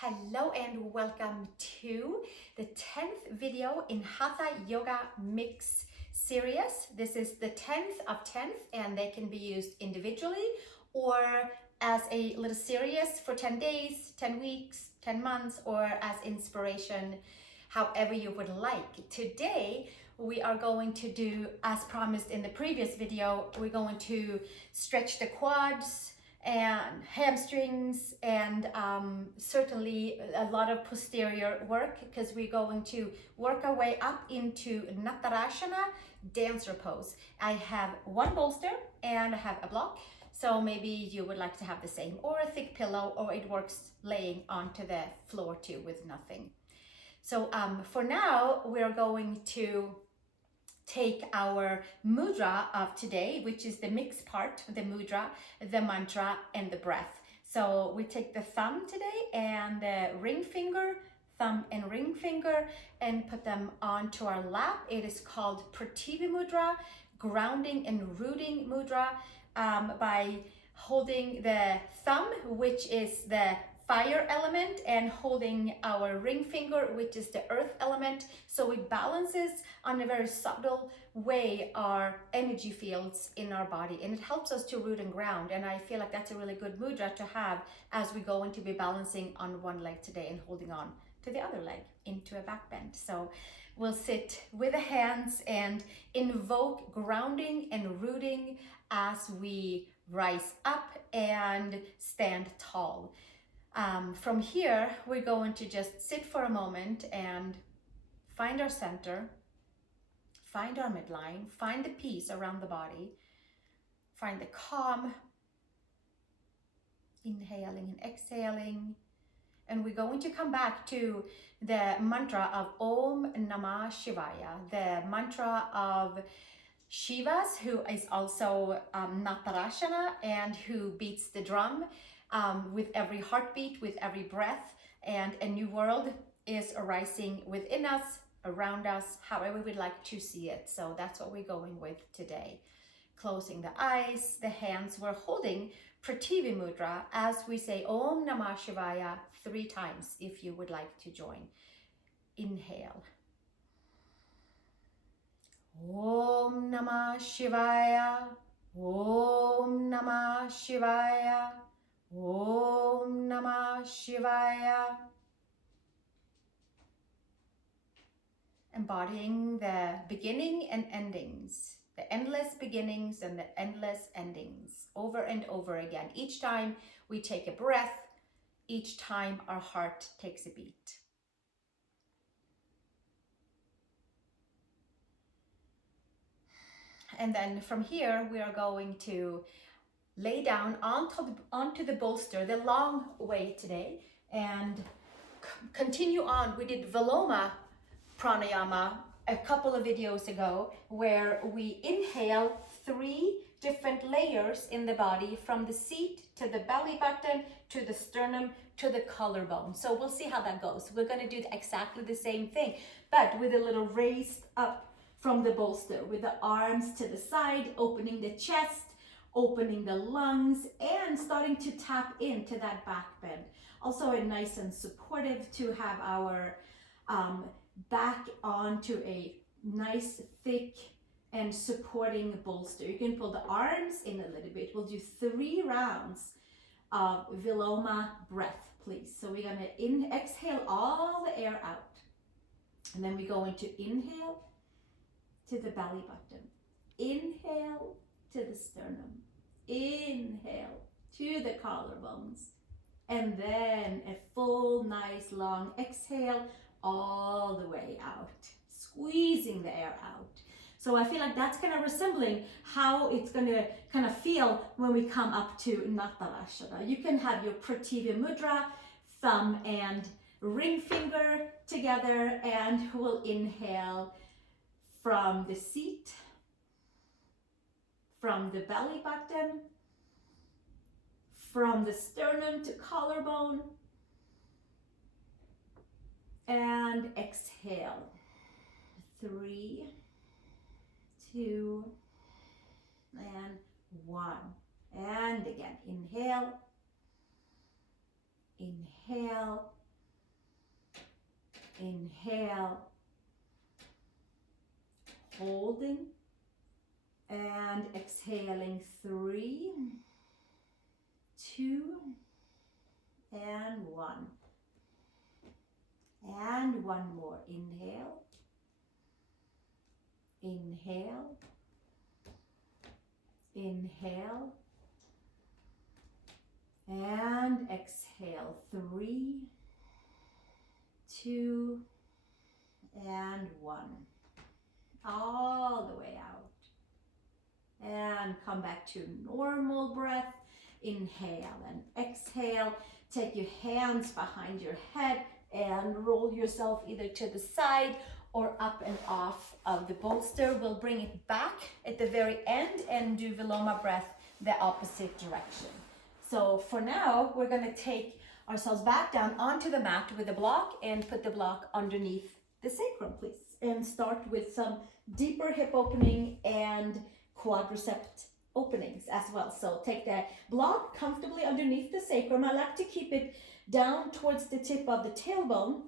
Hello and welcome to the 10th video in Hatha Yoga Mix series. This is the 10th of 10th and they can be used individually or as a little series for 10 days, 10 weeks, 10 months, or as inspiration, however you would like. Today, we are going to do, as promised in the previous video, we're going to stretch the quads and hamstrings and certainly a lot of posterior work, because we're going to work our way up into Natarajana, dancer pose. I have one bolster and I have a block, so maybe you would like to have the same, or a thick pillow, or it works laying onto the floor too with nothing. So for now, we're going to take our mudra of today, which is the mixed part, the mudra, the mantra, and the breath. So we take the thumb today and the ring finger, thumb and ring finger, and put them onto our lap. It is called Pritivi Mudra, grounding and rooting mudra, by holding the thumb, which is the fire element, and holding our ring finger, which is the earth element. So it balances on a very subtle way our energy fields in our body, and it helps us to root and ground. And I feel like that's a really good mudra to have as we go into be balancing on one leg today and holding on to the other leg into a back bend. So we'll sit with the hands and invoke grounding and rooting as we rise up and stand tall. From here, we're going to just sit for a moment and find our center, find our midline, find the peace around the body, find the calm, inhaling and exhaling. And we're going to come back to the mantra of Om Namah Shivaya, the mantra of Shiva's, who is also Natarajana and who beats the drum with every heartbeat, with every breath, and a new world is arising within us, around us, however we'd like to see it. So that's what we're going with today. Closing the eyes, the hands, we're holding Pritivi Mudra as we say Om Namah Shivaya 3 times if you would like to join. Inhale. Om Namah Shivaya, Om Namah Shivaya, Om Namah Shivaya. Embodying the beginning and endings, the endless beginnings and the endless endings, over and over again. Each time we take a breath, each time our heart takes a beat. And then from here, we are going to lay down onto the bolster the long way today and continue on. We did Viloma Pranayama a couple of videos ago, where we inhale 3 different layers in the body, from the seat to the belly button to the sternum to the collarbone. So we'll see how that goes. We're going to do exactly the same thing, but with a little raised up from the bolster, with the arms to the side, opening the chest, opening the lungs, and starting to tap into that back bend. Also a nice and supportive to have our back onto a nice, thick and supporting bolster. You can pull the arms in a little bit. We'll do 3 rounds of Viloma breath, please. So we're gonna exhale all the air out. And then we go into inhale to the belly button. Inhale to the sternum. Inhale to the collarbones. And then a full, nice, long exhale all the way out, squeezing the air out. So I feel like that's kind of resembling how it's going to kind of feel when we come up to Natarajana. You can have your Pritivi Mudra, thumb and ring finger together, and we'll inhale from the seat, from the belly button, from the sternum to collarbone, and exhale. 3, 2, and 1. And again, inhale, inhale, Inhale, holding, and exhaling. 3, 2, and 1. And one more. Inhale, inhale, inhale, and exhale. 3, 2, and 1. All the way out. And come back to normal breath. Inhale and exhale. Take your hands behind your head and roll yourself either to the side or up and off of the bolster. We'll bring it back at the very end and do Viloma breath the opposite direction. So for now, we're going to take ourselves back down onto the mat with a block and put the block underneath the sacrum, please. And start with some deeper hip opening and quadricep openings as well. So take the block comfortably underneath the sacrum. I like to keep it down towards the tip of the tailbone,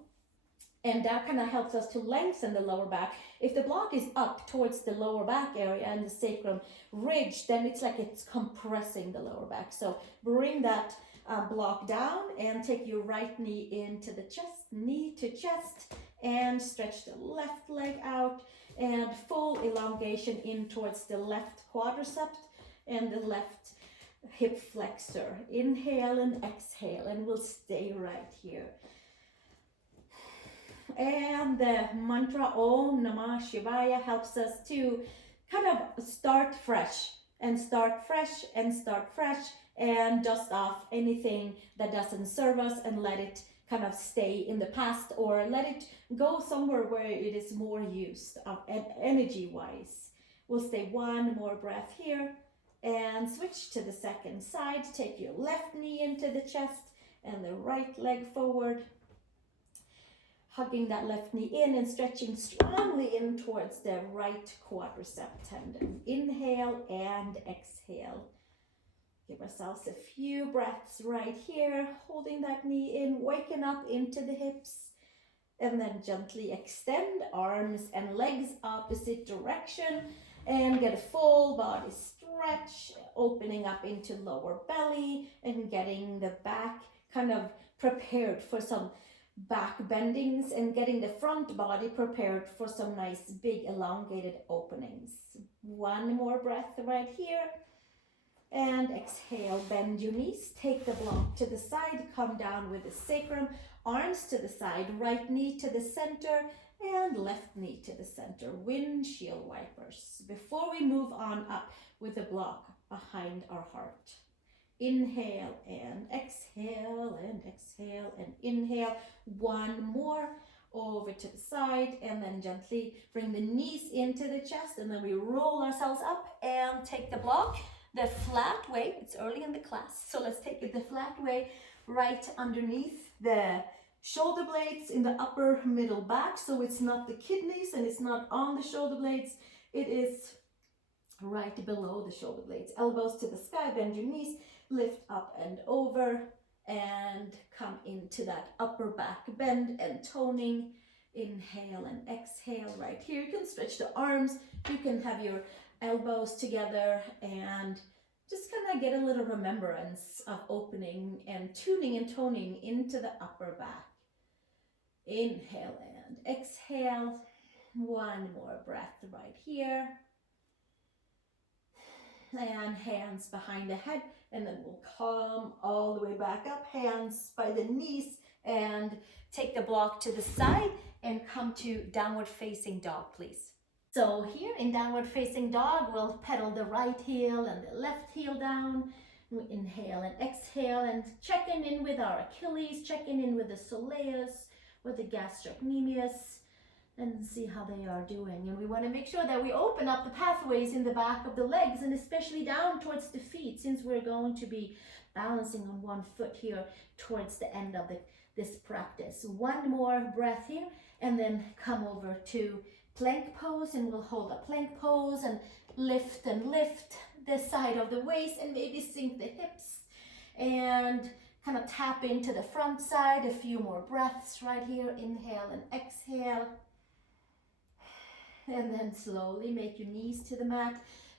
and that kind of helps us to lengthen the lower back. If the block is up towards the lower back area and the sacrum ridge, then it's like it's compressing the lower back. So bring that block down and take your right knee into the chest, knee to chest, and stretch the left leg out and full elongation in towards the left quadricep and the left hip flexor. Inhale and exhale, and we'll stay right here. And the mantra Om Namah Shivaya helps us to kind of start fresh and start fresh and start fresh and dust off anything that doesn't serve us and let it kind of stay in the past or let it go somewhere where it is more used energy-wise. We'll stay one more breath here and switch to the second side. Take your left knee into the chest and the right leg forward. Hugging that left knee in and stretching strongly in towards the right quadricep tendon. Inhale and exhale. Give ourselves a few breaths right here, holding that knee in, waking up into the hips, and then gently extend arms and legs opposite direction and get a full body stretch, opening up into lower belly and getting the back kind of prepared for some back bendings and getting the front body prepared for some nice big elongated openings. One more breath right here. And exhale, bend your knees, take the block to the side, come down with the sacrum, arms to the side, right knee to the center, and left knee to the center. Windshield wipers. Before we move on up with the block behind our heart. Inhale and exhale and exhale and inhale. One more over to the side, and then gently bring the knees into the chest, and then we roll ourselves up and take the block the flat way. It's early in the class, so let's take it the flat way right underneath the shoulder blades in the upper middle back. So it's not the kidneys and it's not on the shoulder blades. It is right below the shoulder blades. Elbows to the sky, bend your knees, lift up and over, and come into that upper back bend and toning. Inhale and exhale right here. You can stretch the arms. You can have your elbows together and just kind of get a little remembrance of opening and tuning and toning into the upper back. Inhale and exhale. One more breath right here. And hands behind the head, and then we'll come all the way back up, hands by the knees, and take the block to the side and come to downward facing dog, please. So here in downward facing dog, we'll pedal the right heel and the left heel down. We inhale and exhale and checking in with our Achilles, checking in with the soleus, with the gastrocnemius, and see how they are doing. And we want to make sure that we open up the pathways in the back of the legs, and especially down towards the feet, since we're going to be balancing on one foot here towards the end of this practice. One more breath here, and then come over to plank pose, and we'll hold a plank pose and lift the side of the waist, and maybe sink the hips and kind of tap into the front side. A few more breaths right here. Inhale and exhale. And then slowly make your knees to the mat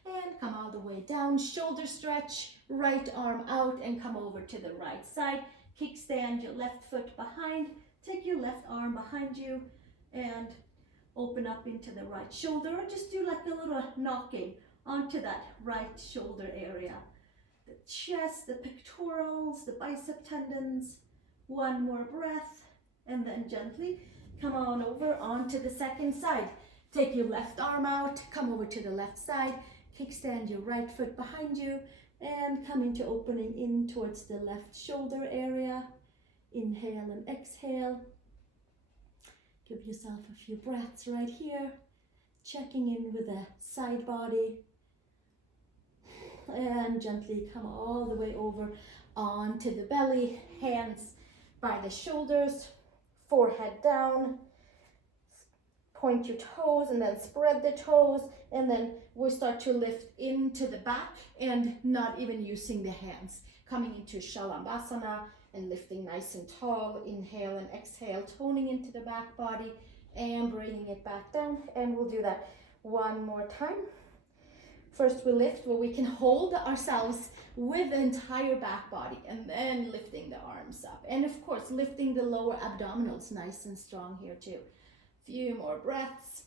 and come all the way down. Shoulder stretch, right arm out and come over to the right side. Kickstand your left foot behind. Take your left arm behind you and open up into the right shoulder, or just do like a little knocking onto that right shoulder area. The chest, the pectorals, the bicep tendons. One more breath, and then gently come on over onto the second side. Take your left arm out, come over to the left side, kickstand your right foot behind you, and come into opening in towards the left shoulder area. Inhale and exhale. Give yourself a few breaths right here, checking in with the side body. And gently come all the way over onto the belly, hands by the shoulders, forehead down. Point your toes and then spread the toes, and then we'll start to lift into the back and not even using the hands. Coming into Shalambasana and lifting nice and tall. Inhale and exhale, toning into the back body and bringing it back down. And we'll do that one more time. First we lift where we can hold ourselves with the entire back body, and then lifting the arms up. And of course, lifting the lower abdominals nice and strong here too. Few more breaths,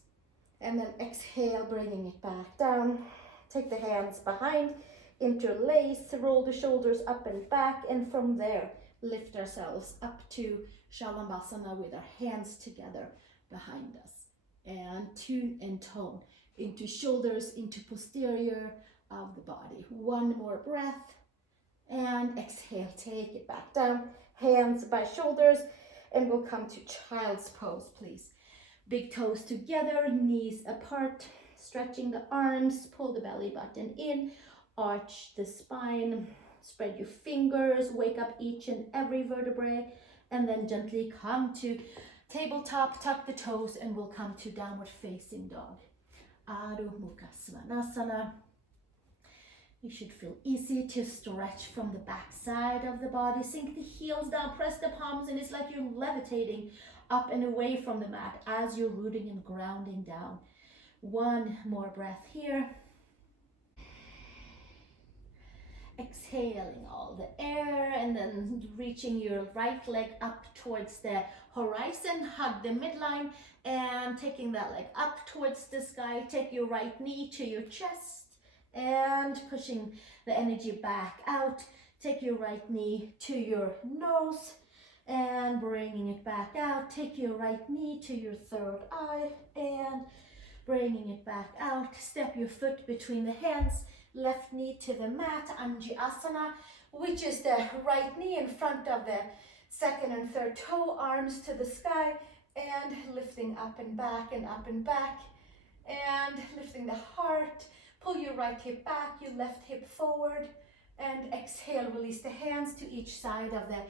and then exhale, bringing it back down. Take the hands behind, interlace, roll the shoulders up and back, and from there lift ourselves up to Shalambasana with our hands together behind us, and tune and tone into shoulders, into posterior of the body. One more breath, and exhale, take it back down, hands by shoulders, and we'll come to child's pose, please. Big toes together, knees apart, stretching the arms, pull the belly button in, arch the spine, spread your fingers, wake up each and every vertebrae, and then gently come to tabletop, tuck the toes, and we'll come to downward facing dog. Adho Mukha Svanasana. You should feel easy to stretch from the back side of the body. Sink the heels down, press the palms, and it's like you're levitating up and away from the mat as you're rooting and grounding down. One more breath here. Exhaling all the air, and then reaching your right leg up towards the horizon. Hug the midline and taking that leg up towards the sky. Take your right knee to your chest and pushing the energy back out. Take your right knee to your nose and bringing it back out. Take your right knee to your third eye and bringing it back out. Step your foot between the hands, left knee to the mat, Anjaneyasana, which is the right knee in front of the second and third toe, arms to the sky, and lifting up and back and up and back, and lifting the heart. Pull your right hip back, your left hip forward, and exhale, release the hands to each side of the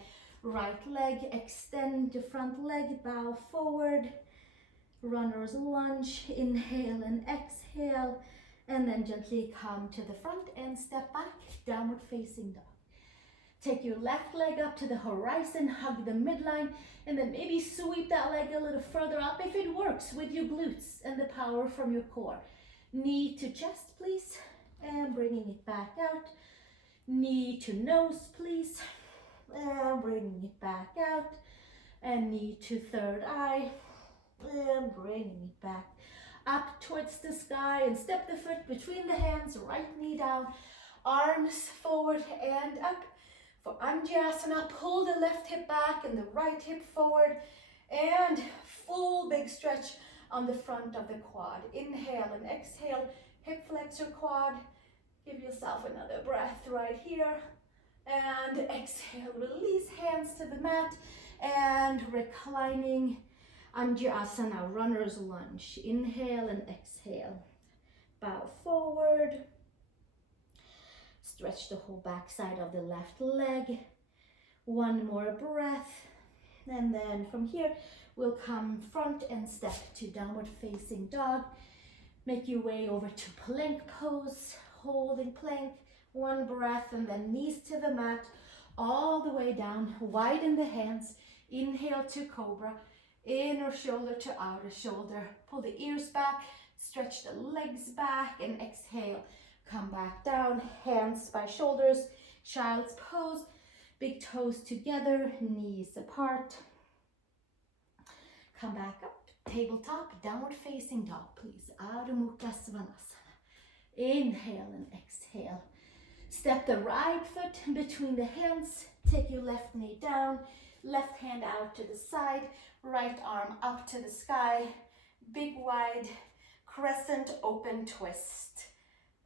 right leg. Extend the front leg, bow forward, runner's lunge. Inhale and exhale, and then gently come to the front and step back, downward facing dog. Take your left leg up to the horizon, hug the midline, and then maybe sweep that leg a little further up if it works with your glutes and the power from your core. Knee to chest, please, and bringing it back out. Knee to nose, please, and bringing it back out. And knee to third eye, and bringing it back up towards the sky, and step the foot between the hands, right knee down, arms forward and up. For Anjaneyasana, pull the left hip back and the right hip forward, and full big stretch on the front of the quad. Inhale and exhale, hip flexor quad. Give yourself another breath right here, and exhale, release hands to the mat, and reclining Anjaneyasana, runner's lunge. Inhale and exhale, bow forward. Stretch the whole back side of the left leg. One more breath. And then from here, we'll come front and step to downward facing dog. Make your way over to plank pose, holding plank. One breath, and then knees to the mat. all the way down. Widen the hands. Inhale to Cobra. Inner shoulder to outer shoulder. Pull the ears back. Stretch the legs back. And exhale. Come back down. Hands by shoulders. Child's pose. Big toes together. Knees apart. Come back up. Tabletop. Downward facing dog, please. Adho Mukha Svanasana. Inhale and exhale. Step the right foot between the hands. Take your left knee down. Left hand out to the side. Right arm up to the sky. Big wide crescent open twist.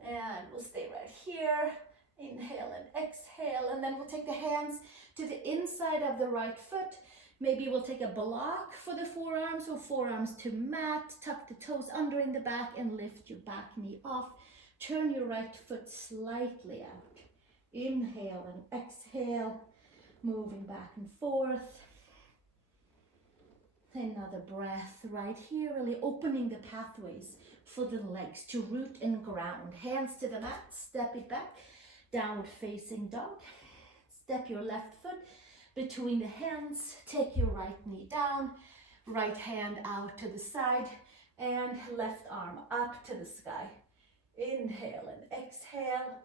And we'll stay right here. Inhale and exhale. And then we'll take the hands to the inside of the right foot. Maybe we'll take a block for the forearms or forearms to mat. Tuck the toes under in the back and lift your back knee off. Turn your right foot slightly out. Inhale and exhale. Moving back and forth. Another breath right here, really opening the pathways for the legs to root and ground. Hands to the mat, step it back. Downward facing dog. Step your left foot between the hands. Take your right knee down. Right hand out to the side. And left arm up to the sky. Inhale and exhale.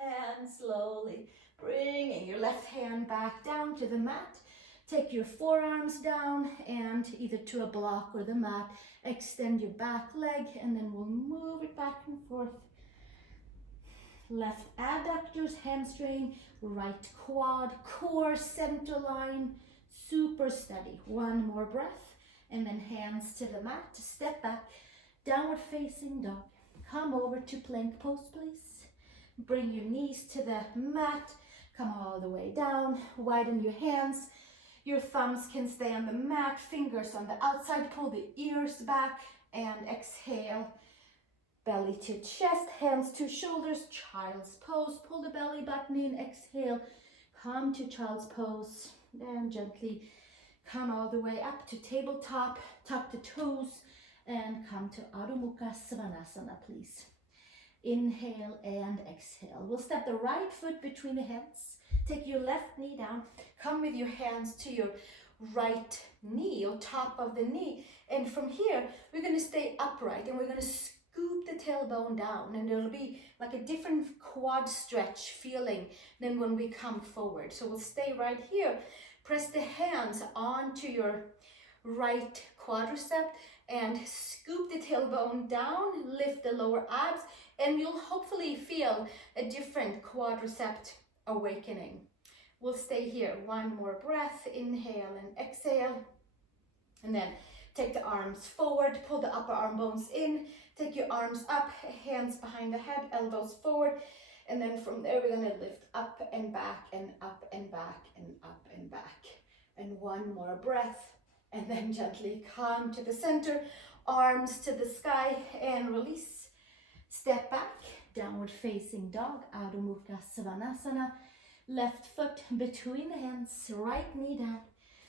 And slowly bringing your left hand back down to the mat. Take your forearms down and either to a block or the mat. Extend your back leg and then we'll move it back and forth. Left adductors, hamstring, right quad, core, center line, super steady. One more breath and then hands to the mat. Step back, downward facing dog. Come over to plank pose, please. Bring your knees to the mat. Come all the way down. Widen your hands. Your thumbs can stay on the mat. Fingers on the outside. Pull the ears back and exhale. Belly to chest. Hands to shoulders. Child's pose. Pull the belly button in. Exhale. Come to child's pose. And gently come all the way up to tabletop. Tuck the toes. And come to Adho Mukha Svanasana, please. Inhale and exhale. We'll step the right foot between the hands. Take your left knee down. Come with your hands to your right knee or top of the knee. And from here, we're going to stay upright and we're going to scoop the tailbone down. And it'll be like a different quad stretch feeling than when we come forward. So we'll stay right here. Press the hands onto your right quadricep and scoop the tailbone down. Lift the lower abs. And you'll hopefully feel a different quadricep awakening. We'll stay here. One more breath. Inhale and exhale. And then take the arms forward. Pull the upper arm bones in. Take your arms up. Hands behind the head. Elbows forward. And then from there, we're going to lift up and back and up and back and up and back. And one more breath. And then gently come to the center. Arms to the sky and release. Step back, downward facing dog, Adho Mukha Svanasana. Left foot between the hands, right knee down.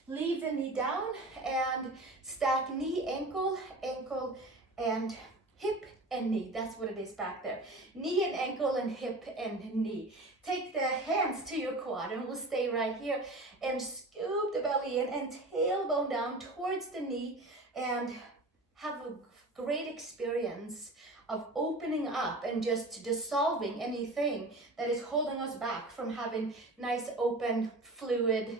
Leave the knee down and stack knee, ankle, ankle, and hip and knee. That's what it is back there. Knee and ankle and hip and knee. Take the hands to your quad and we'll stay right here and scoop the belly in and tailbone down towards the knee and have a great experience of opening up and just dissolving anything that is holding us back from having nice, open, fluid,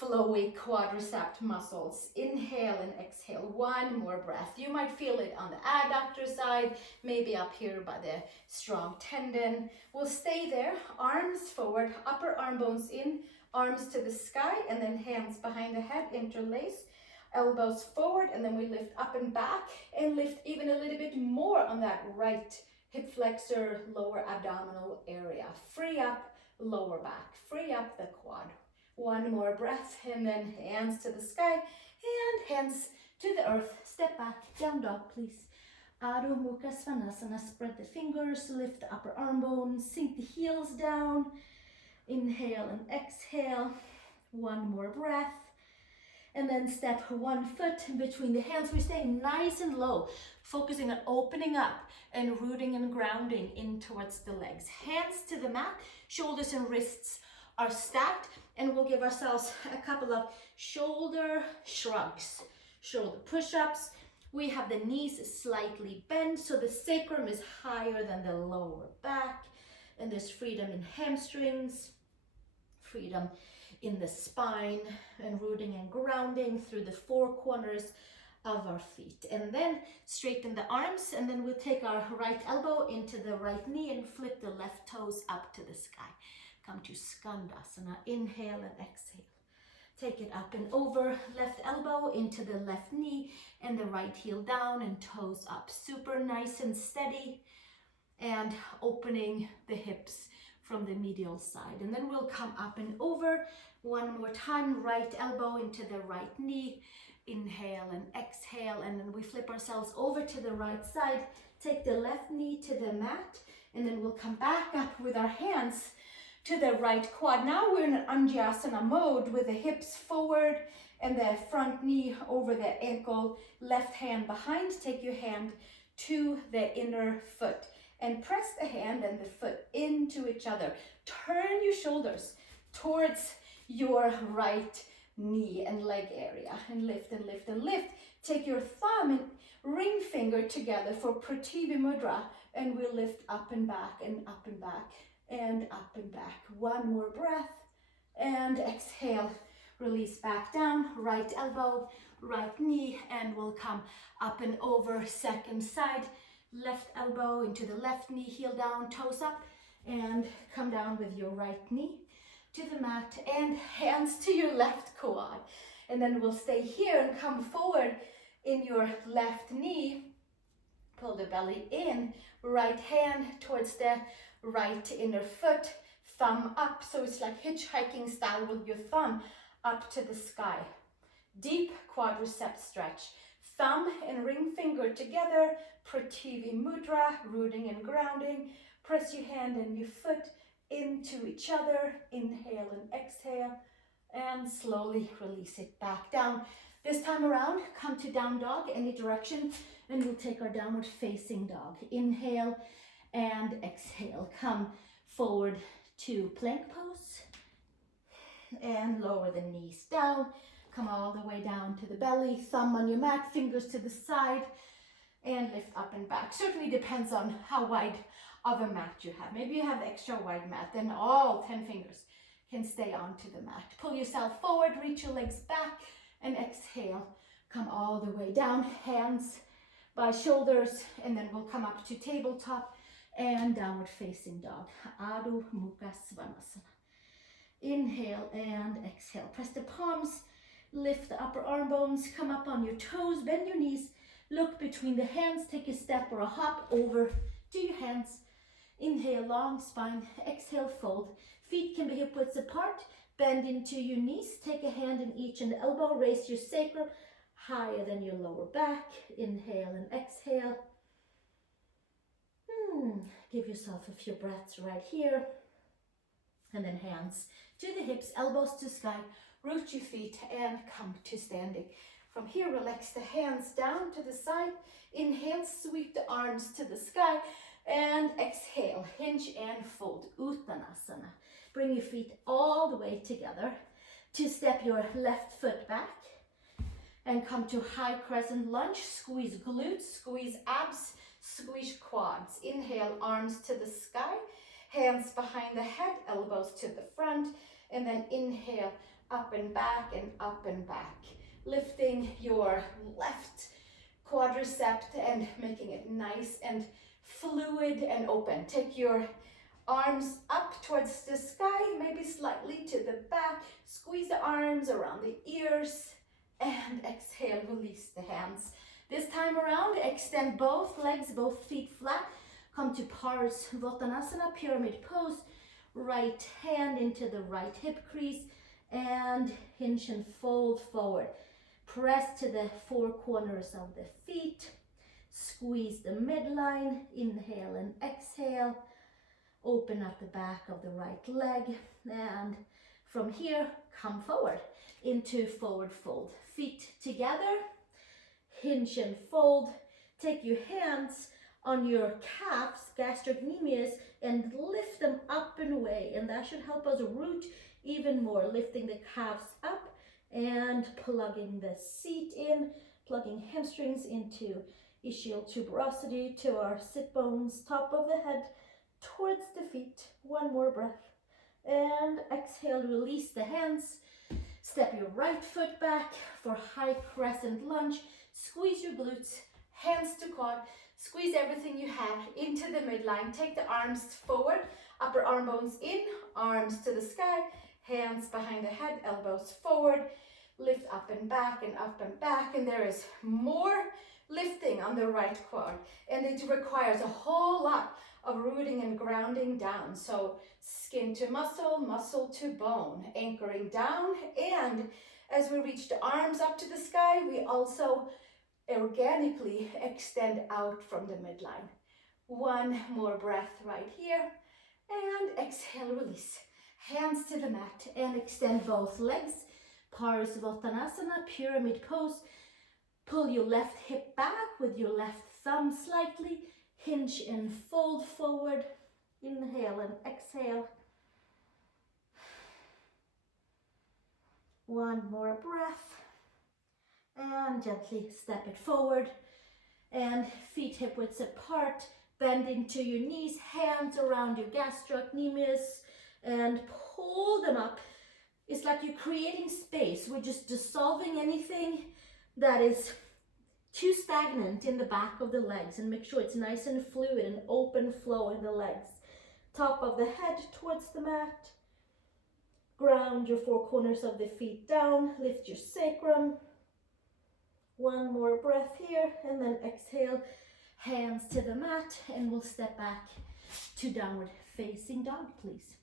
flowy quadricep muscles. Inhale and exhale. One more breath. You might feel it on the adductor side, maybe up here by the strong tendon. We'll stay there. Arms forward, upper arm bones in, arms to the sky, and then hands behind the head, interlace. Elbows forward, and then we lift up and back and lift even a little bit more on that right hip flexor, lower abdominal area. Free up lower back, free up the quad. One more breath and then hands to the sky and hands to the earth. Step back, down dog, please. Adho Mukha Svanasana. Spread the fingers, lift the upper arm bones, sink the heels down. Inhale and exhale. One more breath. And then step one foot in between the hands. We're staying nice and low, focusing on opening up and rooting and grounding in towards the legs. Hands to the mat, shoulders and wrists are stacked, and we'll give ourselves a couple of shoulder shrugs, shoulder push-ups. We have the knees slightly bent, so the sacrum is higher than the lower back, and there's freedom in hamstrings, freedom in the spine, and rooting and grounding through the four corners of our feet. And then straighten the arms, and then we'll take our right elbow into the right knee and flip the left toes up to the sky. Come to Skandasana, inhale and exhale. Take it up and over, left elbow into the left knee and the right heel down and toes up. Super nice and steady, and opening the hips from the medial side. And then we'll come up and over one more time, right elbow into the right knee, inhale and exhale, and then we flip ourselves over to the right side, take the left knee to the mat, and then we'll come back up with our hands to the right quad. Now we're in an Anjaneyasana mode with the hips forward and the front knee over the ankle, left hand behind. Take your hand to the inner foot and press the hand and the foot into each other. Turn your shoulders towards your right knee and leg area, and lift and lift and lift. Take your thumb and ring finger together for Pritivi Mudra, and we'll lift up and back and up and back and up and back. One more breath, and exhale, release back down, right elbow, right knee, and we'll come up and over, second side, left elbow into the left knee, heel down, toes up, and come down with your right knee to the mat and hands to your left quad. And then we'll stay here and come forward in your left knee, pull the belly in, right hand towards the right inner foot, thumb up, so it's like hitchhiking style with your thumb up to the sky. Deep quadricep stretch. Thumb and ring finger together, Pritivi Mudra, rooting and grounding. Press your hand and your foot into each other. Inhale and exhale, and slowly release it back down. This time around, come to down dog, any direction, and we'll take our downward facing dog. Inhale and exhale. Come forward to plank pose and lower the knees down. Come all the way down to the belly, thumb on your mat, fingers to the side, and lift up and back. Certainly depends on how wide of a mat you have. Maybe you have extra wide mat, then all 10 fingers can stay onto the mat. Pull yourself forward, reach your legs back, and exhale. Come all the way down, hands by shoulders, and then we'll come up to tabletop and downward facing dog. Adho Mukha Svanasana. Inhale and exhale. Press the palms, lift the upper arm bones, come up on your toes, bend your knees, look between the hands, take a step or a hop over to your hands. Inhale, long spine, exhale, fold. Feet can be hip widths apart, bend into your knees, take a hand in each and elbow, raise your sacrum higher than your lower back. Inhale and exhale. Give yourself a few breaths right here. And then hands to the hips, elbows to sky, root your feet and come to standing. From here, relax the hands down to the side. Inhale, sweep the arms to the sky, and exhale, hinge and fold, Uttanasana. Bring your feet all the way together to step your left foot back and come to high crescent lunge. Squeeze glutes, squeeze abs, squeeze quads. Inhale, arms to the sky, hands behind the head, elbows to the front, and then inhale, up and back and up and back. Lifting your left quadricep and making it nice and fluid and open. Take your arms up towards the sky, maybe slightly to the back. Squeeze the arms around the ears and exhale, release the hands. This time around, extend both legs, both feet flat. Come to Parsvottanasana, pyramid pose. Right hand into the right hip crease and hinge and fold forward. Press to the four corners of the feet. Squeeze the midline. Inhale and exhale. Open up the back of the right leg. And from here, come forward into forward fold. Feet together, hinge and fold. Take your hands on your calves, gastrocnemius, and lift them up and away. And that should help us root even more, lifting the calves up and plugging the seat in, plugging hamstrings into ischial tuberosity to our sit bones, top of the head towards the feet. One more breath. And exhale, release the hands. Step your right foot back for high crescent lunge. Squeeze your glutes, hands to quad. Squeeze everything you have into the midline. Take the arms forward, upper arm bones in, arms to the sky, hands behind the head, elbows forward. Lift up and back and up and back. And there is more lifting on the right quad. And it requires a whole lot of rooting and grounding down. So skin to muscle, muscle to bone, anchoring down. And as we reach the arms up to the sky, we also organically extend out from the midline. One more breath right here. And exhale, release. Hands to the mat and extend both legs. Parsvottanasana, pyramid pose. Pull your left hip back with your left thumb slightly. Hinge and fold forward. Inhale and exhale. One more breath. And gently step it forward. And feet hip widths apart. Bend into your knees. Hands around your gastrocnemius. And pull them up. It's like you're creating space. We're just dissolving anything that is too stagnant in the back of the legs, and make sure it's nice and fluid and open flow in the legs. Top of the head towards the mat. Ground your four corners of the feet down. Lift your sacrum. One more breath here, and then exhale. Hands to the mat, and we'll step back to downward facing dog, please.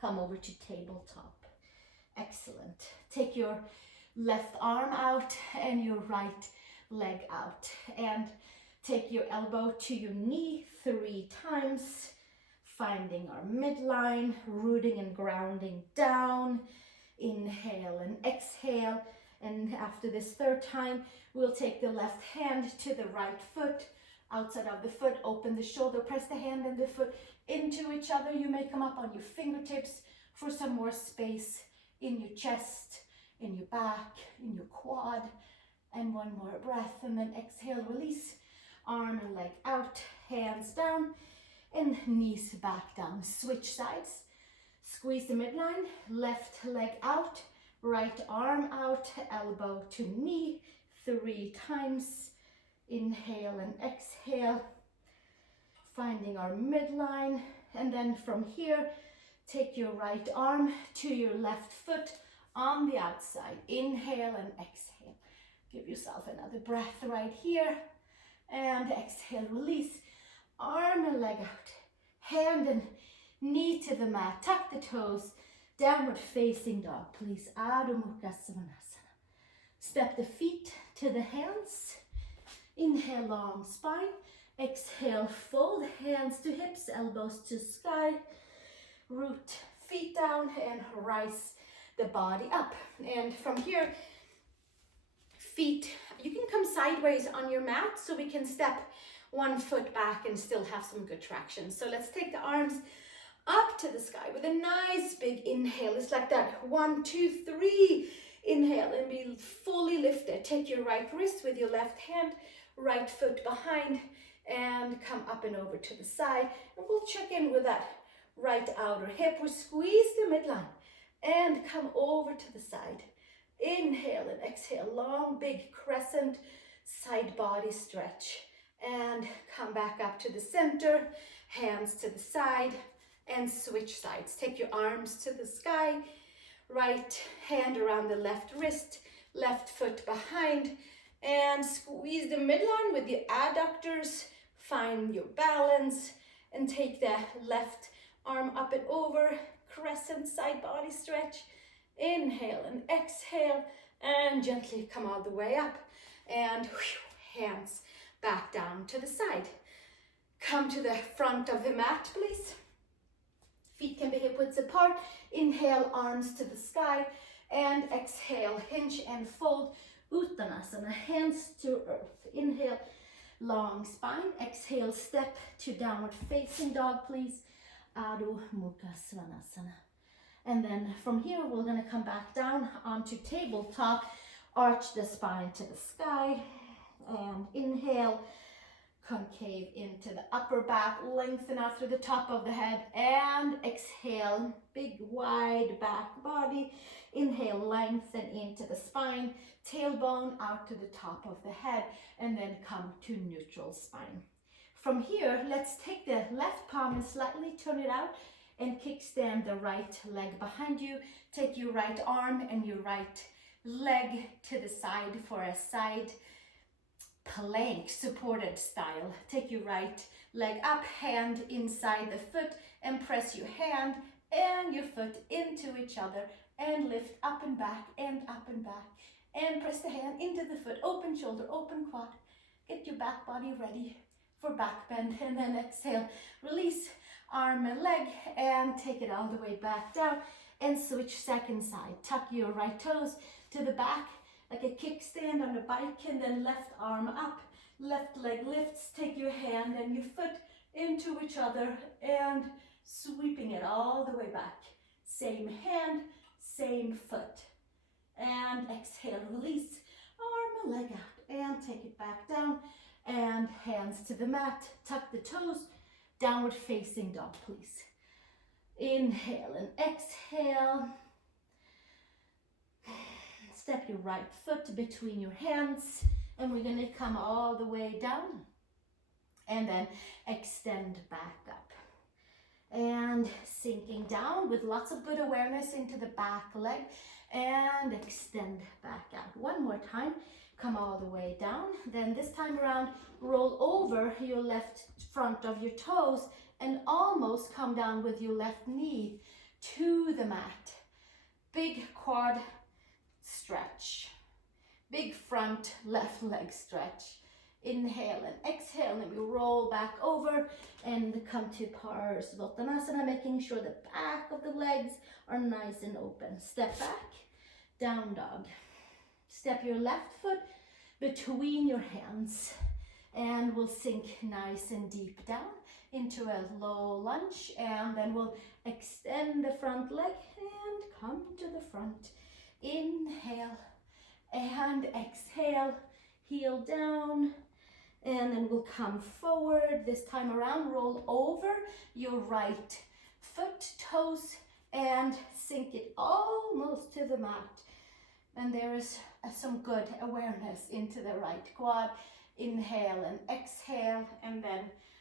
Come over to tabletop. Excellent. Take your left arm out and your right leg out, and take your elbow to your knee 3 times, finding our midline, rooting and grounding down. Inhale and exhale, and after this 3rd time, we'll take the left hand to the right foot, outside of the foot, open the shoulder, press the hand and the foot into each other. You may come up on your fingertips for some more space in your chest, in your back, in your quad. And one more breath, and then exhale, release. Arm and leg out, hands down, and knees back down. Switch sides. Squeeze the midline, left leg out, right arm out, elbow to knee 3 times. Inhale and exhale, finding our midline. And then from here, take your right arm to your left foot on the outside. Inhale and exhale. Give yourself another breath right here. And exhale, release. Arm and leg out. Hand and knee to the mat. Tuck the toes. Downward facing dog, please. Adho Mukha Svanasana. Step the feet to the hands. Inhale, long spine. Exhale, fold hands to hips, elbows to sky. Root feet down and rise the body up. And from here, feet, you can come sideways on your mat so we can step 1 foot back and still have some good traction. So let's take the arms up to the sky with a nice big inhale. It's like that. 1, 2, 3. Inhale and be fully lifted. Take your right wrist with your left hand, right foot behind, and come up and over to the side. And we'll check in with that right outer hip. We squeeze the midline and come over to the side. Inhale and exhale, long, big crescent side body stretch. And come back up to the center, hands to the side, and switch sides. Take your arms to the sky, right hand around the left wrist, left foot behind, and squeeze the midline with the adductors. Find your balance, and take the left arm up and over, crescent side body stretch. Inhale and exhale, and gently come all the way up, and hands back down to the side. Come to the front of the mat, please. Feet can be hip widths apart. Inhale, arms to the sky, and exhale, hinge and fold. Uttanasana, hands to earth. Inhale, long spine. Exhale, step to downward facing dog, please. Adho Mukha Svanasana. And then from here, we're going to come back down onto tabletop. Arch the spine to the sky. And inhale, concave into the upper back. Lengthen out through the top of the head. And exhale, big wide back body. Inhale, lengthen into the spine. Tailbone out to the top of the head. And then come to neutral spine. From here, let's take the left palm and slightly turn it out and kickstand the right leg behind you. Take your right arm and your right leg to the side for a side plank supported style. Take your right leg up, hand inside the foot, and press your hand and your foot into each other and lift up and back and up and back. And press the hand into the foot, open shoulder, open quad. Get your back body ready for back bend, and then exhale, release arm and leg, and take it all the way back down, and switch second side. Tuck your right toes to the back, like a kickstand on a bike, and then left arm up, left leg lifts, take your hand and your foot into each other, and sweeping it all the way back. Same hand, same foot. And exhale, release, arm and leg out, and take it back down, and hands to the mat, tuck the toes, downward facing dog, please. Inhale and exhale. Step your right foot between your hands, and we're going to come all the way down, and then extend back up. And sinking down with lots of good awareness into the back leg, and extend back out. One more time. Come all the way down. Then this time around, roll over your left front of your toes and almost come down with your left knee to the mat. Big quad stretch. Big front left leg stretch. Inhale and exhale, and we roll back over and come to Parsvottanasana, making sure the back of the legs are nice and open. Step back, down dog. Step your left foot between your hands, and we'll sink nice and deep down into a low lunge, and then we'll extend the front leg and come to the front. Inhale and exhale, heel down, and then we'll come forward. This time around, roll over your right foot, toes, and sink it almost to the mat. And there is some good awareness into the right quad. Inhale and exhale, and then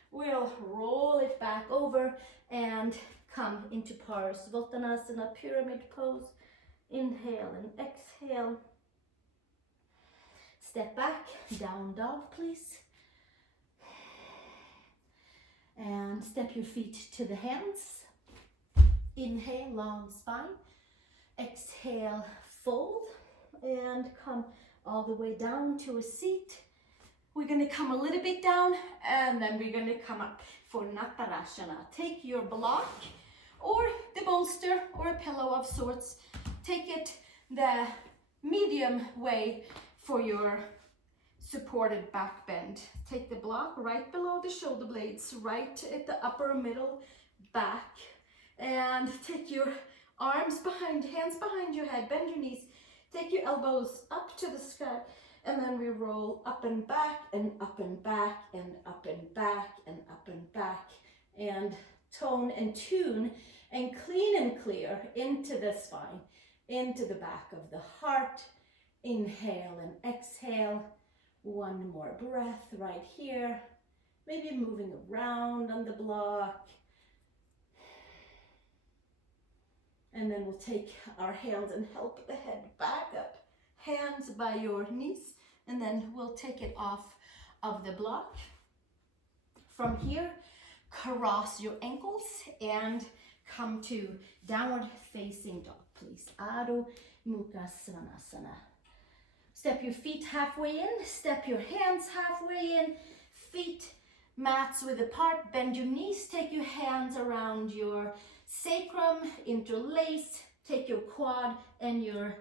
we'll roll it back over and come into Parsvottanasana, pyramid pose. Inhale and exhale. Step back, down dog, please. And step your feet to the hands. Inhale, long spine. Exhale, fold. And come all the way down to a seat. We're going to come a little bit down, and then we're going to come up for Natarajana. Take your block or the bolster or a pillow of sorts. Take it the medium way for your supported back bend. Take the block right below the shoulder blades, right at the upper middle back, and take your arms behind, hands behind your head, bend your knees. Take your elbows up to the sky, and then we roll up and back and up and back and up and back and up and back, and tone and tune and clean and clear into the spine, into the back of the heart. Inhale and exhale. One more breath right here. Maybe moving around on the block. And then we'll take our hands and help the head back up. Hands by your knees. And then we'll take it off of the block. From here, cross your ankles and come to downward facing dog, please. Adho Mukha Svanasana. Step your feet halfway in. Step your hands halfway in. Feet mats width apart. Bend your knees. Take your hands around your Sacrum interlace, take your quad and your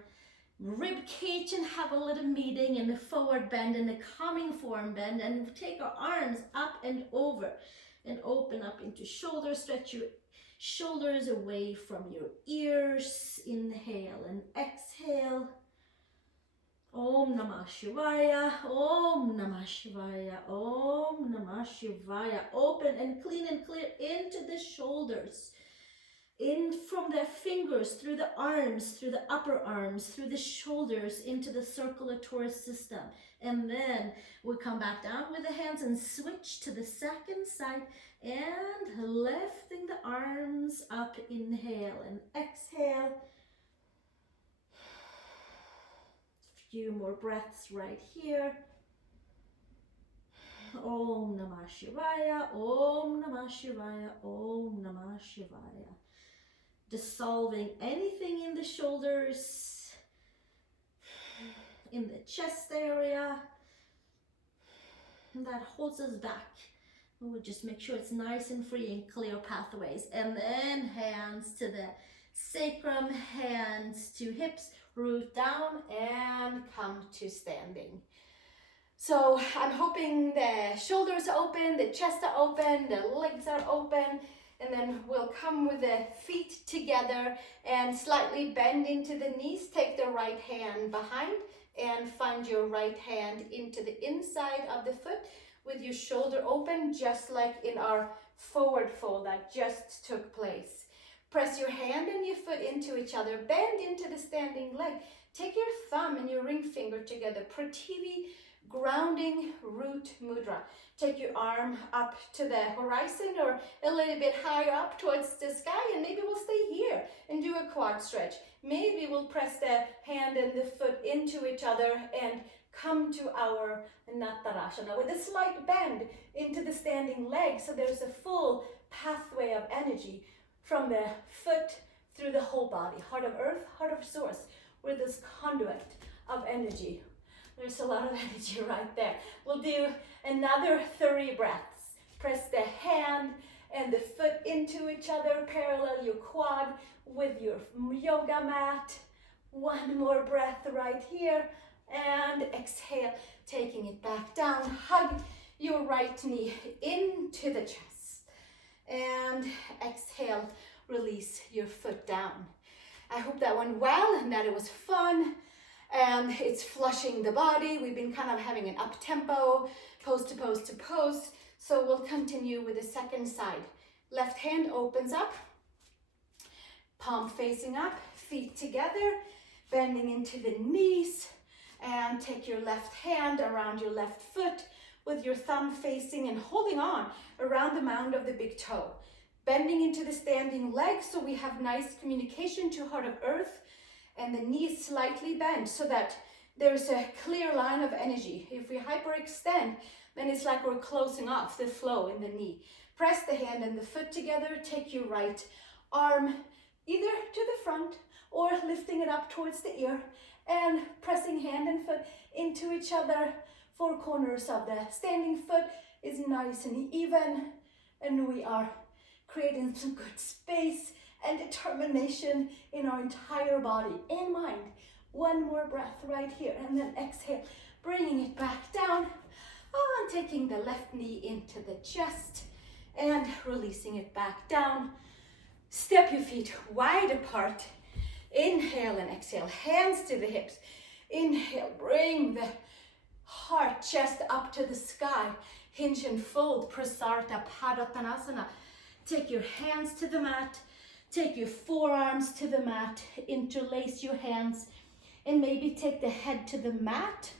rib cage and have a little meeting in the forward bend and the coming form bend, and take our arms up and over and open up into shoulders. Stretch your shoulders away from your ears. Inhale and exhale. Om Namah Shivaya, Om Namah Shivaya, Om Namah Shivaya. Open and clean and clear into the shoulders. In from the fingers, through the arms, through the upper arms, through the shoulders, into the circulatory system. And then we'll come back down with the hands and switch to the second side and lifting the arms up. Inhale and exhale. Few more breaths right here. Om Namah Shivaya, Om Namah Shivaya, Om Namah Shivaya. Dissolving anything in the shoulders, in the chest area that holds us back. We'll just make sure it's nice and free and clear pathways. And then hands to the sacrum, hands to hips, root down and come to standing. So I'm hoping the shoulders are open, the chest are open, the legs are open, and then we'll come with the feet together and slightly bend into the knees. Take the right hand behind and find your right hand into the inside of the foot with your shoulder open, just like in our forward fold that just took place. Press your hand and your foot into each other. Bend into the standing leg. Take your thumb and your ring finger together. Pritivi grounding root mudra. Take your arm up to the horizon or a little bit higher up towards the sky, and maybe we'll stay here and do a quad stretch. Maybe we'll press the hand and the foot into each other and come to our Natarajana with a slight bend into the standing leg, so there's a full pathway of energy from the foot through the whole body. Heart of earth, heart of source. We're this conduit of energy. There's a lot of energy right there. We'll do another 3 breaths. Press the hand and the foot into each other. Parallel your quad with your yoga mat. 1 more breath right here. And exhale, taking it back down. Hug your right knee into the chest. And exhale, release your foot down. I hope that went well and that it was fun. And it's flushing the body. We've been kind of having an up tempo, pose to pose to pose. So we'll continue with the second side. Left hand opens up, palm facing up, feet together, bending into the knees, and take your left hand around your left foot with your thumb facing and holding on around the mound of the big toe. Bending into the standing leg so we have nice communication to heart of earth, and the knees slightly bent so that there's a clear line of energy. If we hyperextend, then it's like we're closing off the flow in the knee. Press the hand and the foot together. Take your right arm either to the front or lifting it up towards the ear and pressing hand and foot into each other. 4 corners of the standing foot is nice and even, and we are creating some good space and determination in our entire body and mind. 1 more breath right here, and then exhale, bringing it back down, and taking the left knee into the chest and releasing it back down. Step your feet wide apart. Inhale and exhale, hands to the hips. Inhale, bring the heart, chest up to the sky. Hinge and fold, Prasarita Padottanasana. Take your hands to the mat. Take your forearms to the mat. Interlace your hands. And maybe take the head to the mat.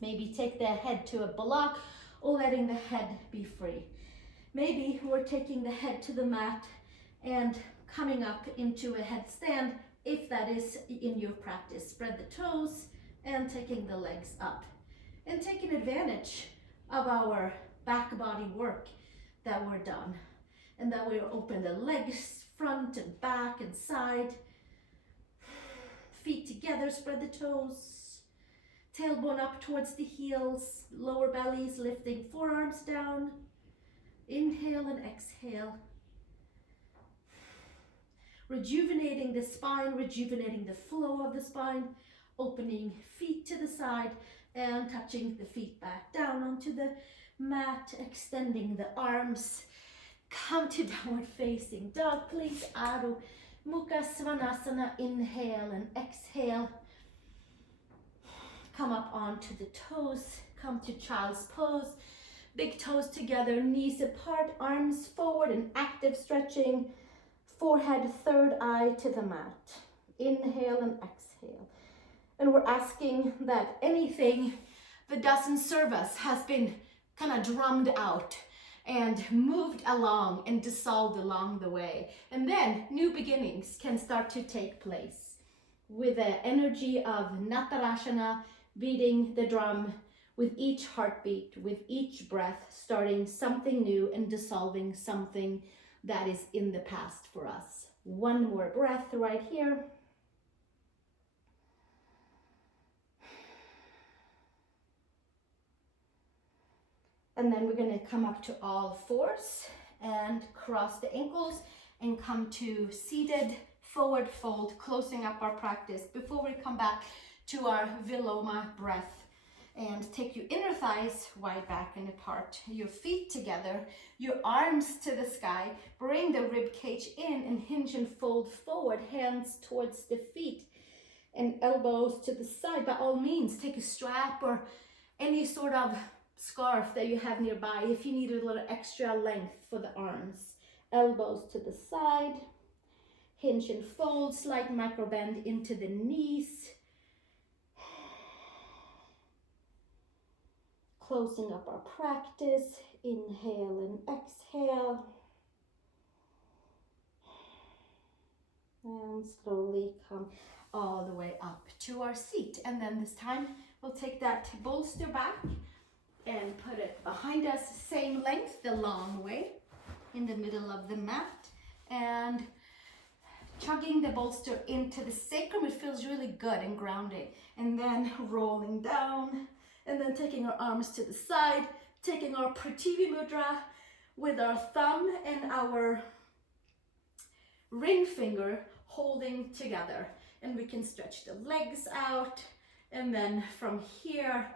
Maybe take the head to a block, or letting the head be free. Maybe we're taking the head to the mat and coming up into a headstand, if that is in your practice. Spread the toes and taking the legs up. And taking advantage of our back body work that we're done. And that we open the legs front and back and side. Feet together, spread the toes. Tailbone up towards the heels, lower bellies lifting, forearms down. Inhale and exhale. rejuvenating the spine, rejuvenating the flow of the spine, opening feet to the side and touching the feet back down onto the mat, extending the arms. Come to downward facing dog, please. Adho Mukha Svanasana, inhale and exhale. Come up onto the toes, come to child's pose. Big toes together, knees apart, arms forward, and active stretching. Forehead, third eye to the mat. Inhale and exhale. And we're asking that anything that doesn't serve us has been kind of drummed out and moved along and dissolved along the way. And then new beginnings can start to take place with the energy of Natarajana, beating the drum with each heartbeat, with each breath, starting something new and dissolving something that is in the past for us. One more breath right here. And then we're going to come up to all fours and cross the ankles and come to seated forward fold, closing up our practice before we come back to our Viloma breath. And take your inner thighs wide back and apart, your feet together, your arms to the sky. Bring the rib cage in and hinge and fold forward, hands towards the feet and elbows to the side. By all means, take a strap or any sort of scarf that you have nearby if you need a little extra length for the arms. Elbows to the side, hinge and fold, slight micro bend into the knees. Closing up our practice, inhale and exhale. And slowly come all the way up to our seat. And then this time we'll take that bolster back and put it behind us, same length, the long way, in the middle of the mat. And chugging the bolster into the sacrum, it feels really good and grounding. And then rolling down. And then taking our arms to the side, taking our Pritivi Mudra with our thumb and our ring finger holding together. And we can stretch the legs out. And then from here,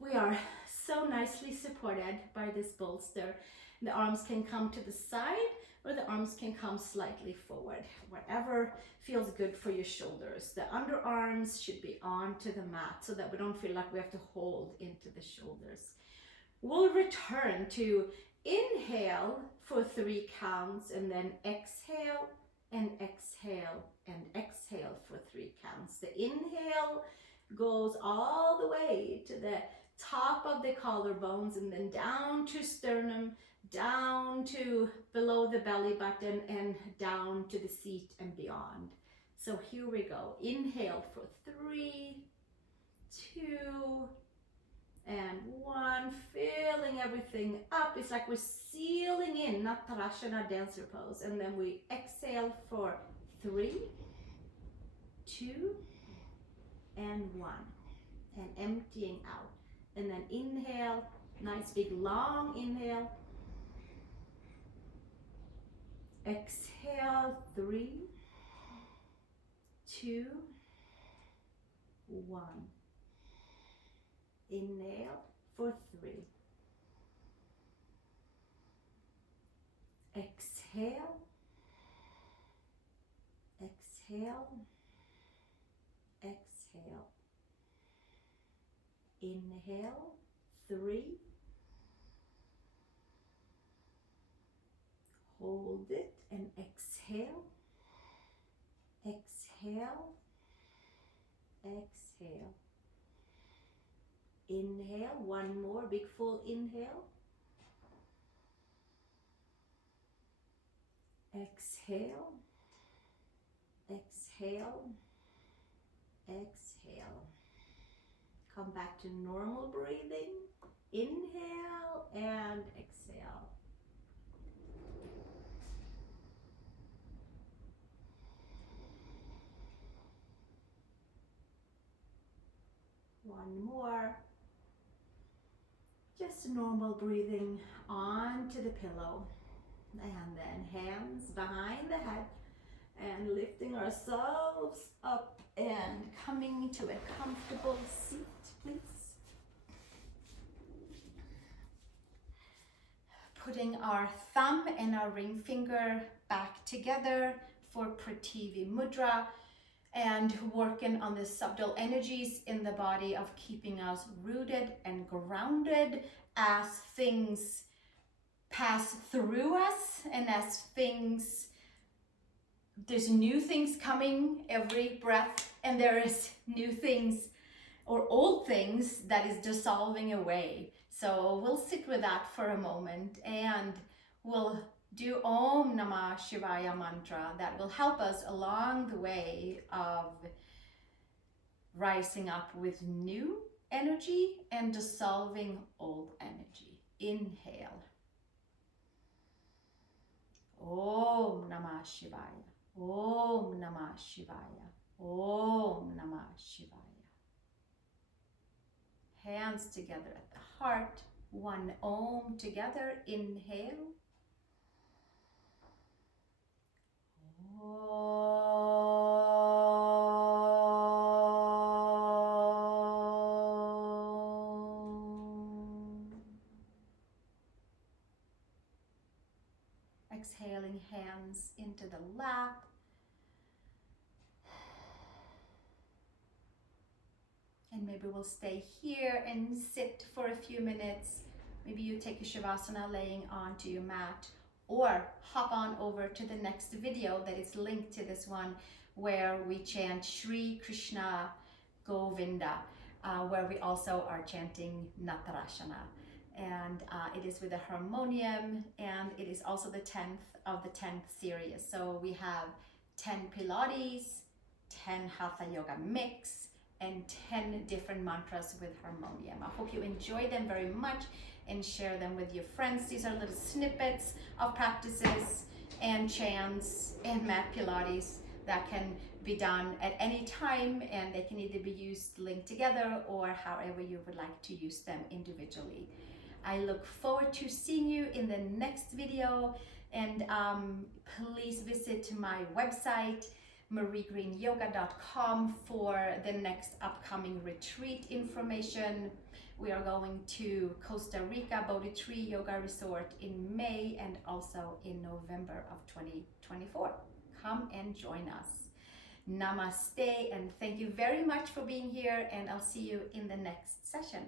we are so nicely supported by this bolster. The arms can come to the side or the arms can come slightly forward, whatever feels good for your shoulders. The underarms should be onto the mat so that we don't feel like we have to hold into the shoulders. We'll return to inhale for 3 counts and then exhale and exhale and exhale for 3 counts. The inhale goes all the way to the top of the collarbones and then down to sternum, down to below the belly button and down to the seat and beyond. So here we go. Inhale for 3, 2, and 1. Filling everything up. It's like we're sealing in Natarajana dancer pose. And then we exhale for 3, 2, and 1. And emptying out. And then inhale, nice big long inhale. Exhale, 3, 2, 1. Inhale for 3. Exhale, exhale, exhale. Inhale, 3. Hold it and exhale, exhale, exhale. Inhale, one more big full inhale. Exhale, exhale, exhale. Come back to normal breathing. Inhale and exhale. One more. Just normal breathing onto the pillow. And then hands behind the head. and lifting ourselves up and coming to a comfortable seat, please. Putting our thumb and our ring finger back together for Pritivi Mudra and working on the subtle energies in the body of keeping us rooted and grounded as things pass through us and as there's new things coming every breath, and there is new things or old things that is dissolving away. So we'll sit with that for a moment and we'll do Om Namah Shivaya mantra that will help us along the way of rising up with new energy and dissolving old energy. Inhale. Om Namah Shivaya. Om Namah Shivaya. Om Namah Shivaya. Hands together at the heart. One Om together. Inhale. Exhaling, hands into the lap. And maybe we'll stay here and sit for a few minutes. Maybe you take a Shavasana laying onto your mat, or hop on over to the next video that is linked to this one, where we chant Shri Krishna Govinda, where we also are chanting Natarajana. And it is with a harmonium, and it is also the 10th of the 10th series. So we have 10 Pilates, 10 Hatha Yoga mix, and 10 different mantras with harmonium. I hope you enjoy them very much and share them with your friends. These are little snippets of practices and chants and mat Pilates that can be done at any time, and they can either be used linked together or however you would like to use them individually. I look forward to seeing you in the next video, and please visit my website mariegreenyoga.com for the next upcoming retreat information. We are going to Costa Rica Bodhi Tree Yoga Resort in May and also in November of 2024. Come and join us. Namaste, and thank you very much for being here, and I'll see you in the next session.